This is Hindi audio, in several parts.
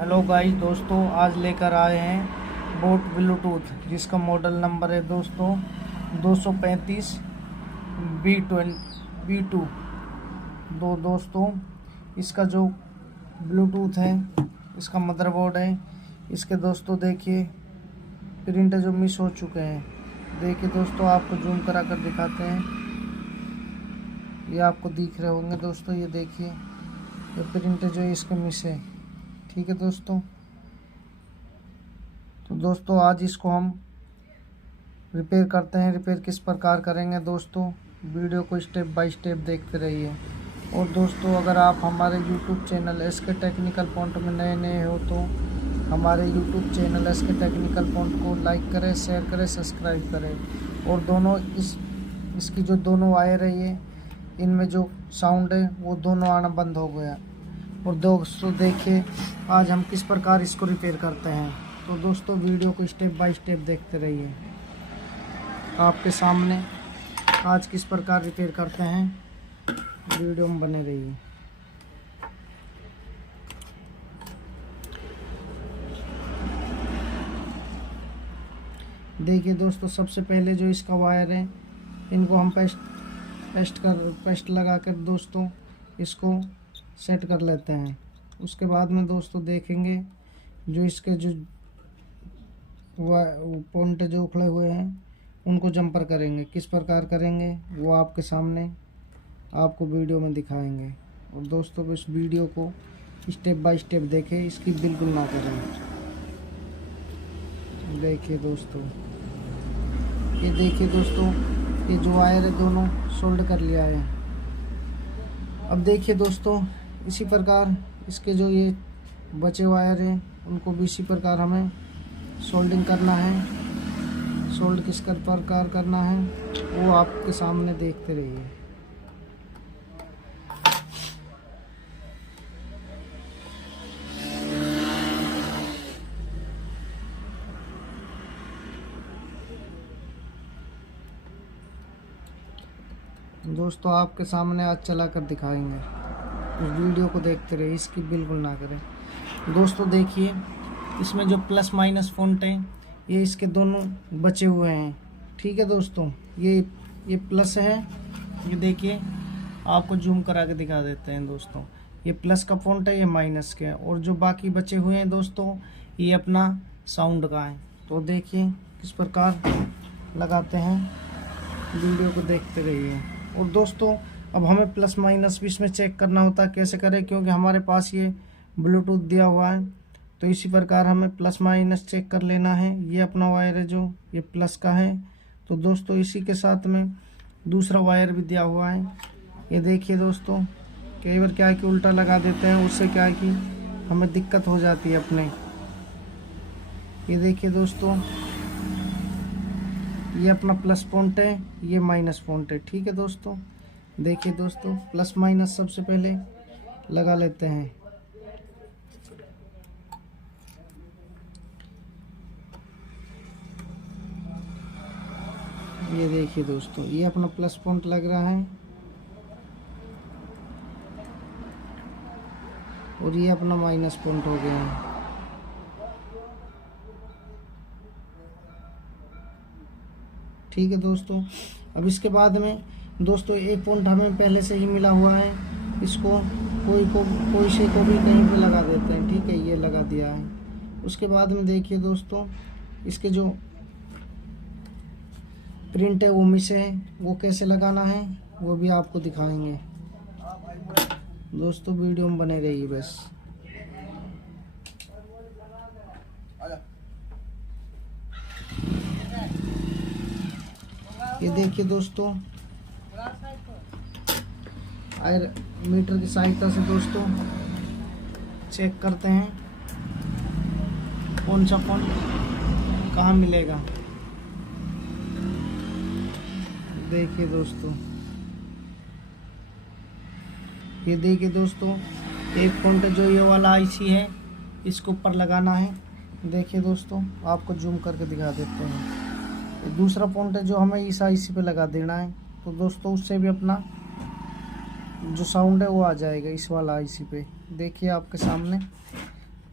हेलो गाइस दोस्तों, आज लेकर आए हैं बोट ब्लूटूथ जिसका मॉडल नंबर है दोस्तों 235 B2। दोस्तों इसका जो ब्लूटूथ है, इसका मदरबोर्ड है, इसके दोस्तों देखिए प्रिंट जो मिस हो चुके हैं। देखिए दोस्तों, आपको जूम करा कर दिखाते हैं, ये आपको दिख रहे होंगे दोस्तों। ये देखिए, ये प्रिंट जो है इसके मिस है। ठीक है दोस्तों, तो दोस्तों आज इसको हम रिपेयर करते हैं। रिपेयर किस प्रकार करेंगे दोस्तों, वीडियो को स्टेप बाय स्टेप देखते रहिए। और दोस्तों अगर आप हमारे YouTube channel SK technical point में नए हो तो हमारे YouTube channel SK technical point को लाइक करें, शेयर करें, सब्सक्राइब करें। और दोनों इसकी जो दोनों वायर है, ये इनमें जो साउंड है वो दोनों आना बंद हो गया। और दोस्तों देखिए आज हम किस प्रकार इसको रिपेयर करते हैं। तो दोस्तों वीडियो को स्टेप बाय स्टेप देखते रहिए। आपके सामने आज किस प्रकार रिपेयर करते हैं, वीडियो में बने रहिए। देखिए दोस्तों, सबसे पहले जो इसका वायर है, इनको हम पेस्ट लगा कर दोस्तों इसको सेट कर लेते हैं। उसके बाद में दोस्तों देखेंगे जो इसके जो पॉइंट जो उखड़े हुए हैं उनको जंपर करेंगे। किस प्रकार करेंगे वो आपके सामने आपको वीडियो में दिखाएंगे। और दोस्तों इस वीडियो को स्टेप बाय स्टेप देखें, इसकी बिल्कुल ना करें। देखिए दोस्तों, ये देखिए दोस्तों, ये जो वायर है दोनों सोल्ड कर लिया है। अब देखिए दोस्तों, इसी प्रकार इसके जो ये बचे वायर हैं उनको भी इसी प्रकार हमें सोल्डिंग करना है। सोल्ड किस प्रकार करना है वो आपके सामने देखते रहिए। दोस्तों आपके सामने आज चला कर दिखाएंगे, उस वीडियो को देखते रहिए, इसकी बिल्कुल ना करें। दोस्तों देखिए, इसमें जो प्लस माइनस फॉन्ट है ये इसके दोनों बचे हुए हैं। ठीक है दोस्तों, ये प्लस है, ये देखिए आपको जूम करा के दिखा देते हैं दोस्तों। ये प्लस का फॉन्ट है, ये माइनस के है। और जो बाकी बचे हुए हैं दोस्तों, ये अपना साउंड का है। तो देखिए किस प्रकार लगाते हैं, वीडियो को देखते रहिए। और दोस्तों अब हमें प्लस माइनस भी इसमें चेक करना होता है। कैसे करें, क्योंकि हमारे पास ये ब्लूटूथ दिया हुआ है, तो इसी प्रकार हमें प्लस माइनस चेक कर लेना है। ये अपना वायर है जो ये प्लस का है, तो दोस्तों इसी के साथ में दूसरा वायर भी दिया हुआ है। ये देखिए दोस्तों, कई बार क्या है कि उल्टा लगा देते हैं, उससे क्या है कि हमें दिक्कत हो जाती है अपने। ये देखिए दोस्तों, ये अपना प्लस पॉइंट है, ये माइनस पॉइंट है। ठीक है दोस्तों, देखिए दोस्तों प्लस माइनस सबसे पहले लगा लेते हैं। ये देखिए दोस्तों, ये अपना प्लस पॉइंट लग रहा है और ये अपना माइनस पॉइंट हो गया है। ठीक है दोस्तों, अब इसके बाद में दोस्तों एक पॉइंट हमें पहले से ही मिला हुआ है, इसको कोई से को भी कहीं पे लगा देते हैं। ठीक है, ये लगा दिया है। उसके बाद में देखिए दोस्तों, इसके जो प्रिंट है वो मिस है, वो कैसे लगाना है वो भी आपको दिखाएंगे। दोस्तों वीडियो में बने रहिए बस। ये देखिए दोस्तों, आयर मीटर की सहायता से दोस्तों चेक करते हैं कौन सा फोन कहाँ मिलेगा। देखिए दोस्तों, ये देखिए दोस्तों, एक पॉइंट जो ये वाला IC है इसको ऊपर लगाना है। देखिए दोस्तों, आपको जूम करके दिखा देते हैं। दूसरा पॉइंट है जो हमें इस IC पे लगा देना है। तो दोस्तों उससे भी अपना जो साउंड है वो आ जाएगा इस वाला IC पे। देखिए आपके सामने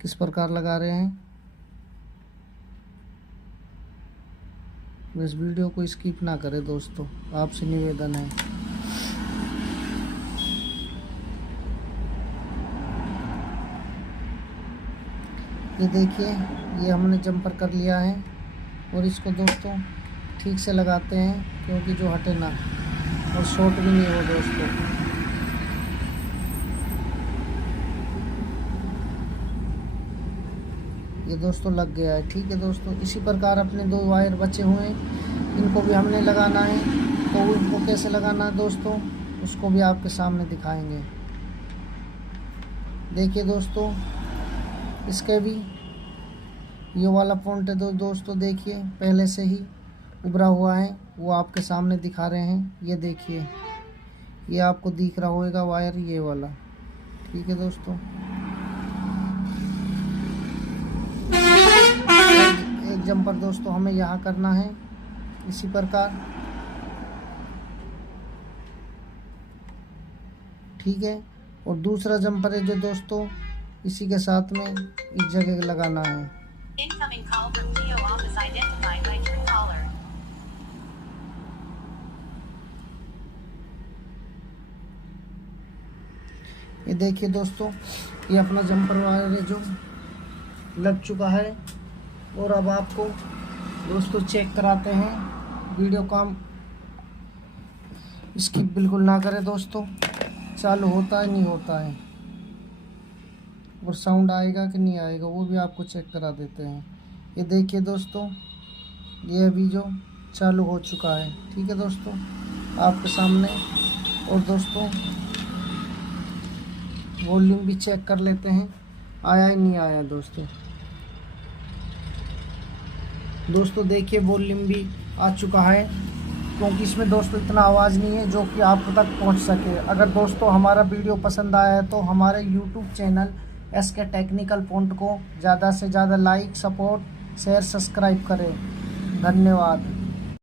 किस प्रकार लगा रहे हैं। इस वीडियो को स्किप ना करें दोस्तों, आपसे निवेदन है। ये देखिए, ये हमने जंपर कर लिया है और इसको दोस्तों ठीक से लगाते हैं क्योंकि जो हटे ना और शॉर्ट भी नहीं हो दोस्तों। ये दोस्तों लग गया है। ठीक है दोस्तों, इसी प्रकार अपने 2 वायर बचे हुए हैं, इनको भी हमने लगाना है। तो इनको कैसे लगाना है दोस्तों, उसको भी आपके सामने दिखाएंगे। देखिए दोस्तों, इसके भी ये वाला पॉइंट है दोस्तों, देखिए पहले से ही उभरा हुआ है, वो आपके सामने दिखा रहे हैं। ये देखिए, ये आपको दिख रहा होगा वायर, ये वाला। ठीक है दोस्तों, एक जंपर दोस्तों हमें यहाँ करना है इसी प्रकार। ठीक है, और दूसरा जंपर है जो दोस्तों इसी के साथ में इस जगह लगाना है। ये देखिए दोस्तों, ये अपना जंपर वायर है जो लग चुका है। और अब आपको दोस्तों चेक कराते हैं। वीडियो काम स्किप बिल्कुल ना करें दोस्तों, चालू होता है नहीं होता है और साउंड आएगा कि नहीं आएगा वो भी आपको चेक करा देते हैं। ये देखिए दोस्तों, ये अभी जो चालू हो चुका है। ठीक है दोस्तों, आपके सामने। और दोस्तों वॉल्यूम भी चेक कर लेते हैं, आया ही नहीं आया दोस्तों देखिए वॉल्यूम भी आ चुका है, क्योंकि इसमें दोस्तों इतना आवाज़ नहीं है जो कि आप तक पहुंच सके। अगर दोस्तों हमारा वीडियो पसंद आया है तो हमारे YouTube channel SK technical point को ज़्यादा से ज़्यादा लाइक, सपोर्ट, शेयर, सब्सक्राइब करें। धन्यवाद।